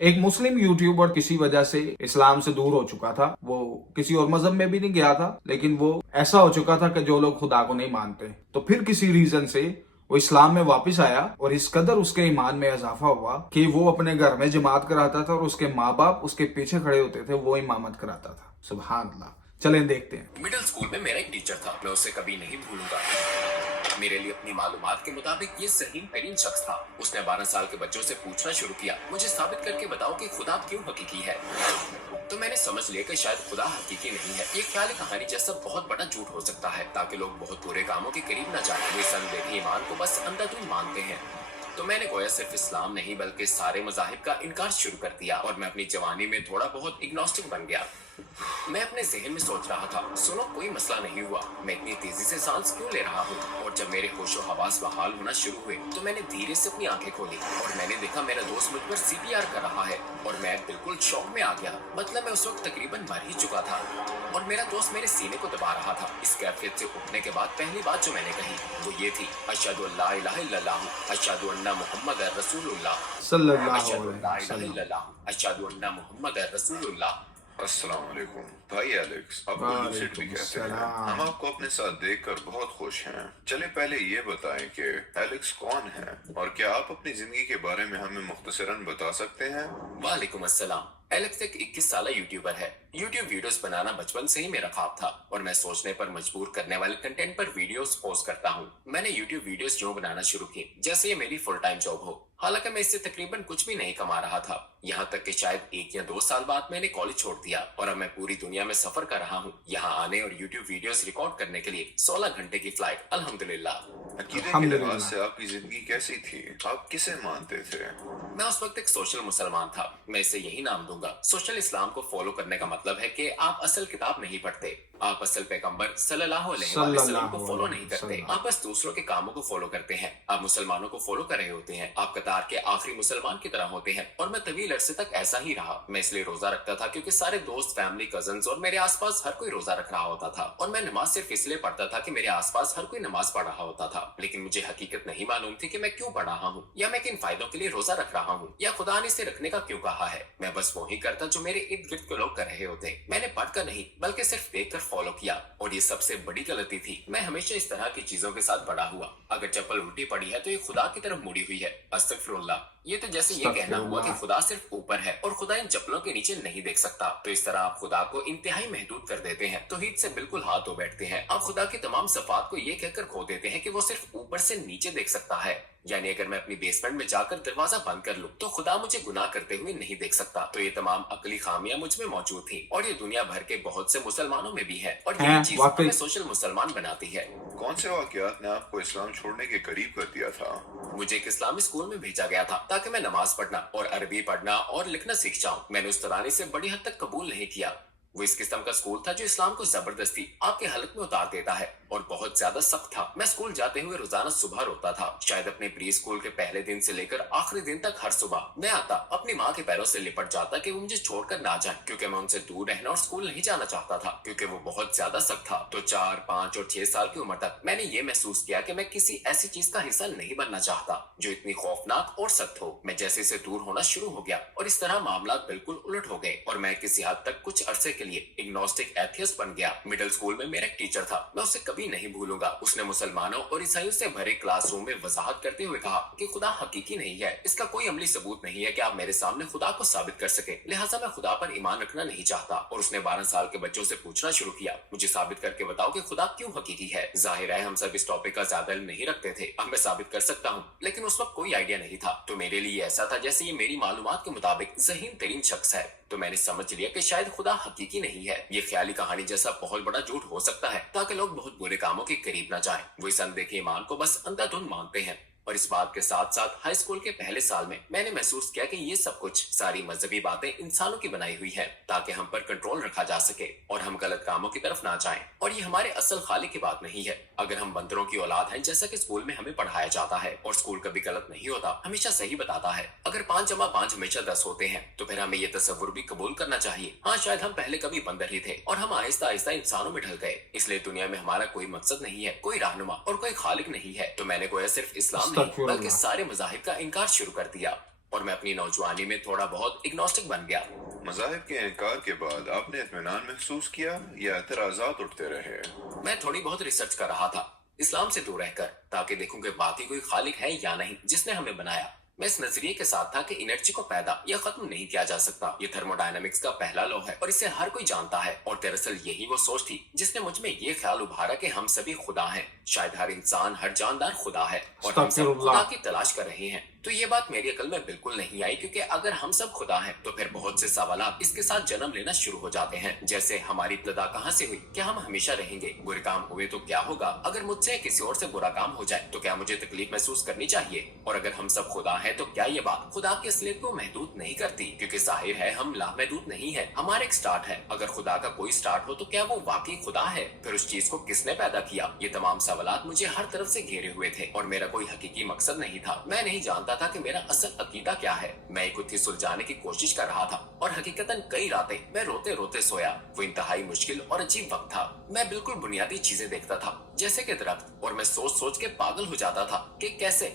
ایک مسلم یوٹیوبر کسی وجہ سے اسلام سے دور ہو چکا تھا. وہ کسی اور مذہب میں بھی نہیں گیا تھا, لیکن وہ ایسا ہو چکا تھا کہ جو لوگ خدا کو نہیں مانتے. تو پھر کسی ریزن سے وہ اسلام میں واپس آیا, اور اس قدر اس کے ایمان میں اضافہ ہوا کہ وہ اپنے گھر میں جماعت کراتا تھا, اور اس کے ماں باپ اس کے پیچھے کھڑے ہوتے تھے, وہ امامت کراتا تھا. سبحان اللہ. چلیں دیکھتے ہیں. مڈل اسکول میں میرا ایک ٹیچر تھا, میں اسے کبھی نہیں بھولوں گا. میرے لیے اپنی معلومات کے مطابق یہ ذہین ترین شخص تھا. اس نے 12 سال کے بچوں سے پوچھنا شروع کیا, مجھے ثابت کر کے بتاؤ کہ خدا کیوں حقیقی ہے. تو میں نے سمجھ لیا کہ شاید خدا حقیقی نہیں ہے. یہ خیال کہانی جیسا بہت بڑا جھوٹ ہو سکتا ہے تاکہ لوگ بہت برے کاموں کے قریب نہ جائیں. وہ سن دیکھے ایمان کو بس اندھا دھند مانتے ہیں. تو میں نے گویا صرف اسلام نہیں بلکہ سارے مذاہب کا انکار شروع کر دیا, اور میں اپنی جوانی میں تھوڑا بہت اگنوسٹک بن گیا. میں اپنے ذہن میں سوچ رہا تھا, سنو کوئی مسئلہ نہیں ہوا, میں اتنی تیزی سے سانس کیوں لے رہا ہوں. اور جب میرے ہوش و حواس بحال ہونا شروع ہوئے تو میں نے دھیرے سے اپنی آنکھیں کھولی, اور میں نے دیکھا میرا دوست مجھ پر CPR کر رہا ہے, اور میں بالکل شوق میں آ گیا. مطلب میں اس وقت تقریباً مر ہی چکا تھا, اور میرا دوست میرے سینے کو دبا رہا تھا. اس کیفیت سے اٹھنے کے بعد پہلی بات جو میں نے کہی وہ یہ تھی, اشہد ان لا الہ الا اللہ اشہد ان محمد رسول اللہ صلی اللہ اشہد ان لا علیہ الہ وسلم. الا اللہ اشہد ان محمد رسول اللہ. السلام علیکم بھائی ایلیکس, آپ کو لوسیڈ بھی وعلیکم کہتے ہیں. السلام. ہم آپ کو اپنے ساتھ دیکھ کر بہت خوش ہیں. چلے پہلے یہ بتائیں کہ ایلیکس کون ہے, اور کیا آپ اپنی زندگی کے بارے میں ہمیں مختصراً بتا سکتے ہیں؟ وعلیکم السلام. ایلیکس ایک 21 سالہ یوٹیوبر ہے. یوٹیوب ویڈیوز بنانا بچپن سے ہی میرا خواب تھا, اور میں سوچنے پر مجبور کرنے والے کنٹینٹ پر ویڈیوز پوسٹ کرتا ہوں. میں نے یوٹیوب ویڈیوز جو بنانا شروع کی جیسے یہ میری فل ٹائم جاب ہو. حالانکہ میں اس سے تقریباً کچھ بھی نہیں کما رہا تھا, یہاں تک کہ شاید 1 یا 2 سال بعد میں نے کالج چھوڑ دیا, اور اب میں پوری دنیا میں سفر کر رہا ہوں یہاں آنے اور یوٹیوب ویڈیوز ریکارڈ کرنے کے لیے. 16 گھنٹے کی فلائٹ, الحمدللہ. عقیدے کے لحاظ سے آپ کی زندگی کیسی تھی؟ آپ کسے مانتے تھے؟ میں اس وقت ایک سوشل مسلمان تھا. میں اسے یہی نام دوں گا. سوشل اسلام کو فالو کرنے کا مطلب ہے کہ آپ اصل کتاب نہیں پڑھتے, آپ اصل پیغمبر صلی اللہ علیہ وسلم کو فالو نہیں کرتے, آپ بس دوسروں کے کاموں کو فالو کرتے ہیں. آپ مسلمانوں کو فالو کر رہے ہوتے ہیں, آپ قطار کے آخری مسلمان کی طرح ہوتے ہیں. اور میں طویل عرصے تک ایسا ہی رہا. میں اس لیے روزہ رکھتا تھا کیونکہ سارے دوست, فیملی, کزنز اور میرے آس پاس ہر کوئی روزہ رکھ رہا ہوتا تھا, اور میں نماز صرف اس لیے پڑھتا تھا کہ میرے آس پاس ہر کوئی نماز پڑھ رہا ہوتا تھا. لیکن مجھے حقیقت نہیں معلوم تھی کہ میں کیوں پڑھ رہا ہوں, یا میں کن فائدوں کے لیے روزہ رکھ رہا ہوں, یا خدا نے اسے رکھنے کا کیوں کہا ہے. میں بس وہی کرتا جو میرے ارد گرد کے لوگ کر رہے ہوتے. میں نے پڑھ کر نہیں بلکہ صرف دیکھ کر فالو کیا, اور یہ سب سے بڑی غلطی تھی. میں ہمیشہ اس طرح کی چیزوں کے ساتھ بڑا ہوا. اگر چپل الٹی پڑی ہے تو یہ خدا کی طرف مڑی ہوئی ہے, استغفر اللہ. یہ تو جیسے یہ کہنا ہوا کہ خدا صرف اوپر ہے اور خدا ان چپلوں کے نیچے نہیں دیکھ سکتا. تو اس طرح آپ خدا کو انتہائی محدود کر دیتے ہیں, توحید سے بالکل ہاتھ دھو بیٹھتے ہیں. آپ خدا کی تمام صفات کو یہ کہہ کر کھو دیتے ہیں کہ وہ صرف اوپر سے نیچے دیکھ سکتا ہے. یعنی اگر میں اپنی بیسمنٹ میں جا کر دروازہ بند کر لوں تو خدا مجھے گناہ کرتے ہوئے نہیں دیکھ سکتا. تو یہ تمام عقلی خامیاں مجھ میں موجود تھیں, اور یہ دنیا بھر کے بہت سے مسلمانوں میں بھی ہے, اور یہ چیز ہمیں سوشل مسلمان بناتی ہے. کون سے واقعات نے آپ کو اسلام چھوڑنے کے قریب کر دیا تھا؟ مجھے ایک اسلامی اسکول میں بھیجا گیا تھا تاکہ میں نماز پڑھنا اور عربی پڑھنا اور لکھنا سیکھ جاؤں. میں نے اس ترانی سے بڑی حد تک قبول نہیں کیا. وہ اس قسم کا اسکول تھا جو اسلام کو زبردستی آپ کے حلق میں اتار دیتا ہے, اور بہت زیادہ سخت تھا. میں اسکول جاتے ہوئے روزانہ صبح روتا تھا. شاید اپنے پری اسکول کے پہلے دن سے لے کر آخری دن تک ہر صبح میں آتا, اپنی ماں کے پیروں سے لپٹ جاتا کہ وہ مجھے چھوڑ کر نہ جائیں, کیونکہ میں ان سے دور رہنا اور اسکول نہیں جانا چاہتا تھا کیونکہ وہ بہت زیادہ سخت تھا. تو 4, 5 اور 6 سال کی عمر تک میں نے یہ محسوس کیا کہ میں کسی ایسی چیز کا حصہ نہیں بننا چاہتا جو اتنی خوفناک اور سخت ہو. میں جیسے سے دور ہونا شروع ہو گیا, اور اس طرح معاملات بالکل الٹ ہو گئے, اور میں کسی حد تک کچھ عرصے کے لیے ایگنوسٹک ایتھیسٹ بن گیا. مڈل اسکول میں میرا ایک ٹیچر تھا, میں اسے کبھی نہیں بھولوں گا. اس نے مسلمانوں اور عیسائیوں سے بھرے کلاس روم میں وضاحت کرتے ہوئے کہا کہ خدا حقیقی نہیں ہے, اس کا کوئی عملی ثبوت نہیں ہے کہ آپ میرے سامنے خدا کو ثابت کر سکیں, لہٰذا میں خدا پر ایمان رکھنا نہیں چاہتا. اور اس نے 12 سال کے بچوں سے پوچھنا شروع کیا, مجھے ثابت کر کے بتاؤ کہ خدا کیوں حقیقی ہے. ظاہر ہے ہم سب اس ٹاپک کا زیادہ علم نہیں رکھتے تھے. اب میں ثابت کر سکتا ہوں, لیکن اس وقت کوئی آئیڈیا نہیں تھا. تو میرے لیے ایسا تھا جیسے یہ میری معلومات کے مطابق ذہین ترین شخص ہے. تو میں نے سمجھ لیا کہ شاید خدا حقیقی نہیں ہے. یہ خیالی کہانی جیسا بہت بڑا جھوٹ ہو سکتا ہے تاکہ لوگ بہت برے کاموں کے قریب نہ جائیں. وہ اس اندھے کے ایمان کو بس اندھا دھند مانتے ہیں. اور اس بات کے ساتھ ساتھ ہائی اسکول کے پہلے سال میں نے محسوس کیا کہ یہ سب کچھ ساری مذہبی باتیں انسانوں کی بنائی ہوئی ہے تاکہ ہم پر کنٹرول رکھا جا سکے اور ہم غلط کاموں کی طرف نہ جائیں. اور یہ ہمارے اصل خالق کی بات نہیں ہے. اگر ہم بندروں کی اولاد ہیں جیسا کہ اسکول میں ہمیں پڑھایا جاتا ہے, اور اسکول کبھی غلط نہیں ہوتا, ہمیشہ صحیح بتاتا ہے. اگر 5 جمع 5 ہمیشہ 10 ہوتے ہیں تو پھر ہمیں یہ تصور بھی قبول کرنا چاہیے, ہاں شاید ہم پہلے کبھی بندر ہی تھے اور ہم آہستہ آہستہ انسانوں میں ڈھل گئے. اس لیے دنیا میں ہمارا کوئی مقصد نہیں ہے, کوئی رہنما اور کوئی خالق نہیں ہے. تو میں نے گویا صرف اسلام نہیں بلکہ سارے مذاہب کا انکار شروع کر دیا. اور میں اپنی نوجوانی میں تھوڑا بہت اگنوسٹک بن گیا۔ مذاہب کے انکار کے بعد آپ نے اطمینان محسوس کیا یا اعتراضات اٹھتے رہے؟ میں تھوڑی بہت ریسرچ کر رہا تھا اسلام سے دور رہ کر، تاکہ دیکھوں کہ واقعی کوئی خالق ہے یا نہیں جس نے ہمیں بنایا۔ میں اس نظریے کے ساتھ تھا کہ انرجی کو پیدا یا ختم نہیں کیا جا سکتا، یہ تھرمو ڈائنامکس کا پہلا لا ہے اور اسے ہر کوئی جانتا ہے۔ اور دراصل یہی وہ سوچ تھی جس نے مجھ میں یہ خیال ابھارا کہ ہم سبھی خدا ہیں، شاید ہر انسان، ہر جاندار خدا ہے اور ہم سب خدا کی تلاش کر رہے ہیں۔ تو یہ بات میری عقل میں بالکل نہیں آئی، کیونکہ اگر ہم سب خدا ہیں تو پھر بہت سے سوالات اس کے ساتھ جنم لینا شروع ہو جاتے ہیں، جیسے ہماری ابتدا کہاں سے ہوئی، کیا ہم ہمیشہ رہیں گے، برے کام ہوئے تو کیا ہوگا، اگر مجھ سے کسی اور سے برا کام ہو جائے تو کیا مجھے تکلیف محسوس کرنی چاہیے، اور اگر ہم سب خدا ہیں تو کیا یہ بات خدا کی اصلیت کو محدود نہیں کرتی، کیونکہ ظاہر ہے ہم لامحدود نہیں ہیں، ہمارا ایک سٹارٹ ہے۔ اگر خدا کا کوئی سٹارٹ ہو تو کیا وہ واقعی خدا ہے؟ پھر اس چیز کو کس نے پیدا کیا؟ یہ تمام سوالات مجھے ہر طرف سے گھیرے ہوئے تھے اور میرا کوئی حقیقی مقصد نہیں تھا۔ میں نہیں جانتا تھا کہ میرا اصل عقیدہ کیا ہے۔ میں ایک گتھی سلجھانے کی کوشش کر رہا تھا اور حقیقتاً کئی راتیں میں روتے روتے سویا۔ وہ انتہائی مشکل اور عجیب وقت تھا۔ میں بالکل بنیادی چیزیں دیکھتا تھا جیسے کہ درخت، اور میں سوچ سوچ کے پاگل ہو جاتا تھا کہ کیسے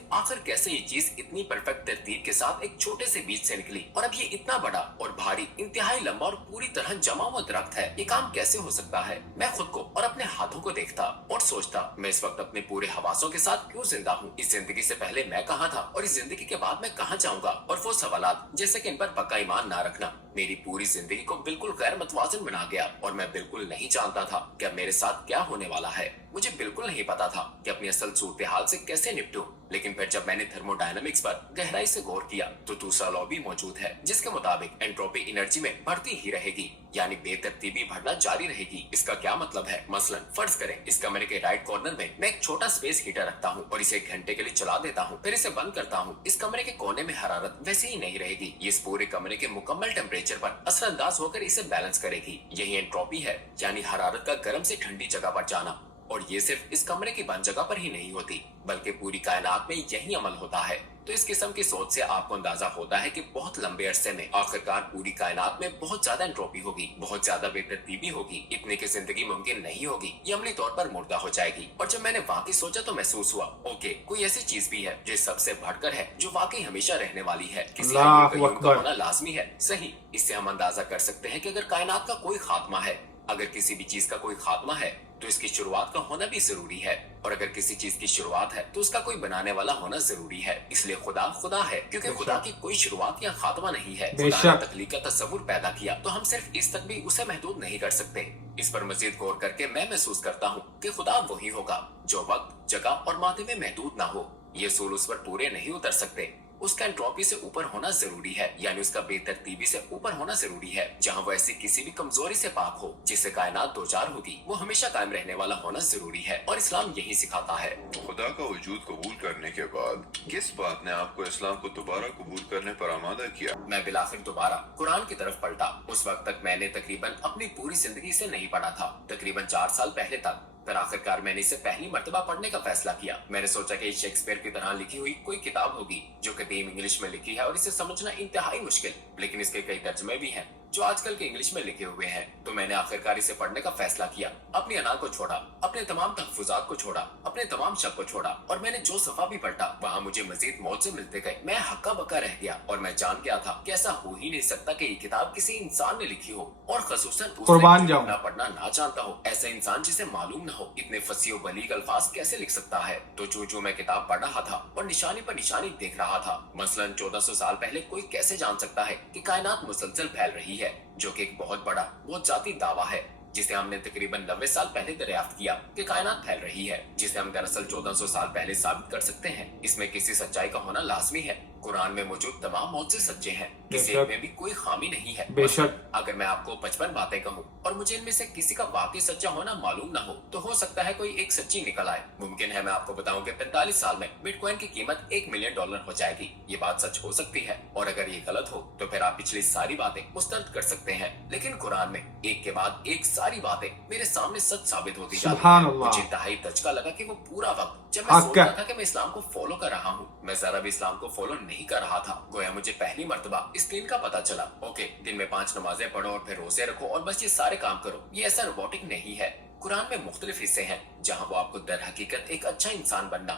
یہ چیز اتنی پرفیکٹ ترتیب کے ساتھ ایک چھوٹے سے بیج سے نکلی، اور اب یہ اتنا بڑا اور بھاری، انتہائی لمبا اور پوری طرح جمع ہوا درخت ہے۔ یہ کام کیسے ہو سکتا ہے؟ میں خود کو اور اپنے ہاتھوں کو دیکھتا اور سوچتا، میں اس وقت اپنے پورے حواسوں کے ساتھ کیوں زندہ ہوں؟ اس زندگی سے پہلے میں کہاں تھا اور اس زندگی کے بعد میں کہاں جاؤں گا؟ اور وہ سوالات جیسے کہ ان پر پکا ایمان نہ رکھنا میری پوری زندگی کو بالکل غیر متوازن بنا گیا، اور میں بالکل نہیں جانتا تھا کہ اب میرے ساتھ کیا ہونے والا ہے۔ مجھے بالکل نہیں پتا تھا کہ اپنی اصل صورتحال سے کیسے نپٹوں، لیکن پھر جب میں نے تھرمو ڈائنامکس پر گہرائی سے غور کیا تو دوسرا لا بھی موجود ہے جس کے مطابق انٹروپی انرجی میں بڑھتی ہی رہے گی، یعنی بے ترتیبی بڑھنا جاری رہے گی۔ اس کا کیا مطلب ہے؟ مثلا فرض کریں اس کمرے کے رائٹ کارنر میں ایک چھوٹا سپیس ہیٹر رکھتا ہوں اور اسے 1 گھنٹے کے لیے چلا دیتا ہوں، پھر اسے بند کرتا ہوں۔ اس کمرے کے کونے میں حرارت ویسے ہی نہیں رہے گی، یہ اس پورے کمرے کے مکمل ٹیمپریچر پر اثر انداز ہو کر اسے بیلنس کرے گی۔ یہی انٹروپی ہے، یعنی حرارت کا گرم سے ٹھنڈی جگہ پر جانا۔ اور یہ صرف اس کمرے کی بند جگہ پر ہی نہیں ہوتی بلکہ پوری کائنات میں یہی عمل ہوتا ہے۔ تو اس قسم کی سوچ سے آپ کو اندازہ ہوتا ہے کہ بہت لمبے عرصے میں آخرکار پوری کائنات میں بہت زیادہ انٹروپی ہوگی، بہت زیادہ بے ترتیبی ہوگی، اتنے کی زندگی ممکن نہیں ہوگی، یہ عملی طور پر مردہ ہو جائے گی۔ اور جب میں نے واقعی سوچا تو محسوس ہوا اوکے، کوئی ایسی چیز بھی ہے جو سب سے بڑھ کر ہے، جو واقعی ہمیشہ رہنے والی ہے، کسی حی القیوم کا ہونا لازمی ہے۔ صحیح، اس سے ہم اندازہ کر سکتے ہیں کہ اگر کائنات کا کوئی خاتمہ ہے، اگر کسی بھی چیز کا کوئی خاتمہ ہے تو اس کی شروعات کا ہونا بھی ضروری ہے، اور اگر کسی چیز کی شروعات ہے تو اس کا کوئی بنانے والا ہونا ضروری ہے۔ اس لیے خدا خدا ہے کیونکہ خدا کی کوئی شروعات یا خاتمہ نہیں ہے۔ خدا نے تخلیق کا تصور پیدا کیا تو ہم صرف اس تک بھی اسے محدود نہیں کر سکتے۔ اس پر مزید غور کر کے میں محسوس کرتا ہوں کہ خدا وہی ہوگا جو وقت، جگہ اور مادے میں محدود نہ ہو۔ یہ اصول اس پر پورے نہیں اتر سکتے۔ اس کا انٹروپی سے اوپر ہونا ضروری ہے، یعنی اس کا بے ترتیبی سے اوپر ہونا ضروری ہے۔ جہاں وہ ایسی کسی بھی کمزوری سے پاک ہو جس سے کائنات دوچار ہوگی، وہ ہمیشہ قائم رہنے والا ہونا ضروری ہے، اور اسلام یہی سکھاتا ہے۔ خدا کا وجود قبول کرنے کے بعد کس بات نے آپ کو اسلام کو دوبارہ قبول کرنے پر آمادہ کیا؟ میں بالآخر دوبارہ قرآن کی طرف پلٹا۔ اس وقت تک میں نے تقریباً اپنی پوری زندگی سے نہیں پڑھا تھا، تقریباً 4 سال پہلے تک۔ پھر آخرکار میں نے اسے پہلی مرتبہ پڑھنے کا فیصلہ کیا۔ میں نے سوچا کہ شیکسپیئر کی طرح لکھی ہوئی کوئی کتاب ہوگی جو قدیم انگلش میں لکھی ہے اور اسے سمجھنا انتہائی مشکل، لیکن اس کے کئی ترجمے بھی ہیں جو آج کل کے انگلش میں لکھے ہوئے ہیں۔ تو میں نے آخرکار اسے پڑھنے کا فیصلہ کیا، اپنی انا کو چھوڑا، اپنے تمام تحفظات کو چھوڑا، اپنے تمام شک کو چھوڑا، اور میں نے جو صفحہ بھی پلٹا وہاں مجھے مزید موضوع ملتے گئے۔ میں ہکا بکا رہ گیا اور میں جان گیا تھا کہ ایسا ہو ہی نہیں سکتا کہ یہ کتاب کسی انسان نے لکھی ہو، اور خصوصاً نہ پڑھنا نہ جانتا ہو۔ ایسا انسان جسے معلوم نہ ہو اتنے فصیح و بلیغ الفاظ کیسے لکھ سکتا ہے؟ تو جو میں کتاب پڑھ رہا تھا اور نشانی پر نشانی دیکھ رہا تھا، مثلاً 1400 سال پہلے کوئی کیسے جان سکتا ہے کہ کائنات مسلسل پھیل رہی ہے، جو کہ ایک بہت بڑا، بہت ذاتی دعویٰ ہے جسے ہم نے تقریباً 90 سال پہلے دریافت کیا کہ کائنات پھیل رہی ہے، جسے ہم دراصل 1400 سال پہلے ثابت کر سکتے ہیں۔ اس میں کسی سچائی کا ہونا لازمی ہے۔ قرآن میں موجود تمام معجزے سچے ہیں، کسی ایک میں بھی کوئی خامی نہیں ہے۔ بے شک اگر میں آپ کو 55 باتیں کہوں اور مجھے ان میں سے کسی کا واقعی سچا ہونا معلوم نہ ہو تو ہو سکتا ہے کوئی ایک سچی نکل آئے۔ ممکن ہے میں آپ کو بتاؤں کہ 45 سال میں بٹ کوائن کی قیمت $1 ملین ہو جائے گی۔ یہ بات سچ ہو سکتی ہے، اور اگر یہ غلط ہو تو پھر آپ پچھلی ساری باتیں مسترد کر سکتے ہیں، لیکن قرآن میں ایک کے بعد ایک ساری باتیں میرے سامنے سچ ثابت ہوتی جاتی ہیں۔ مجھے انتہائی دھچکا لگا کہ وہ پورا وقت جب میں سوچتا تھا کہ میں اسلام کو فالو کر رہا ہوں، میں ذرا بھی اسلام کو فالو نہیں کر رہا تھا۔ گویا مجھے پہلی مرتبہ اس دین کا پتہ چلا اوکے، دن میں 5 نمازیں پڑھو اور پھر روزے رکھو اور بس یہ سارے کام کرو۔ یہ ایسا روبوٹک نہیں ہے۔ قرآن میں مختلف حصے ہیں جہاں وہ آپ کو در حقیقت ایک اچھا انسان بننا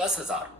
10,000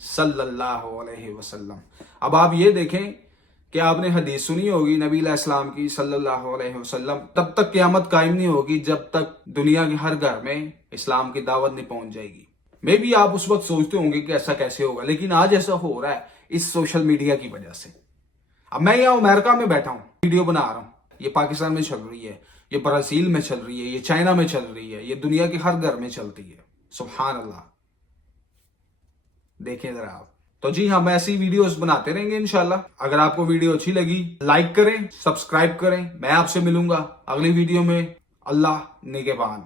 صلی اللہ علیہ وسلم. اب آپ یہ دیکھیں کہ آپ نے حدیث سنی ہوگی نبی علیہ السلام کی صلی اللہ علیہ وسلم، تب تک قیامت قائم نہیں ہوگی جب تک دنیا کے ہر گھر میں اسلام کی دعوت نہیں پہنچ جائے گی. میں بھی آپ اس وقت سوچتے ہوں گے کہ ایسا کیسے ہوگا، لیکن آج ایسا ہو رہا ہے اس سوشل میڈیا کی وجہ سے. اب میں یہاں امریکہ میں بیٹھا ہوں، ویڈیو بنا رہا ہوں، یہ پاکستان میں چل رہی ہے، یہ برازیل میں چل رہی ہے، یہ چائنا میں چل رہی ہے، یہ دنیا کے ہر گھر میں چلتی ہے. سبحان اللہ. دیکھیں ذرا آپ. تو جی ہم ایسی ویڈیوز بناتے رہیں گے انشاءاللہ. اگر آپ کو ویڈیو اچھی لگی لائک کریں، سبسکرائب کریں. میں آپ سے ملوں گا اگلی ویڈیو میں. اللہ نگہبان.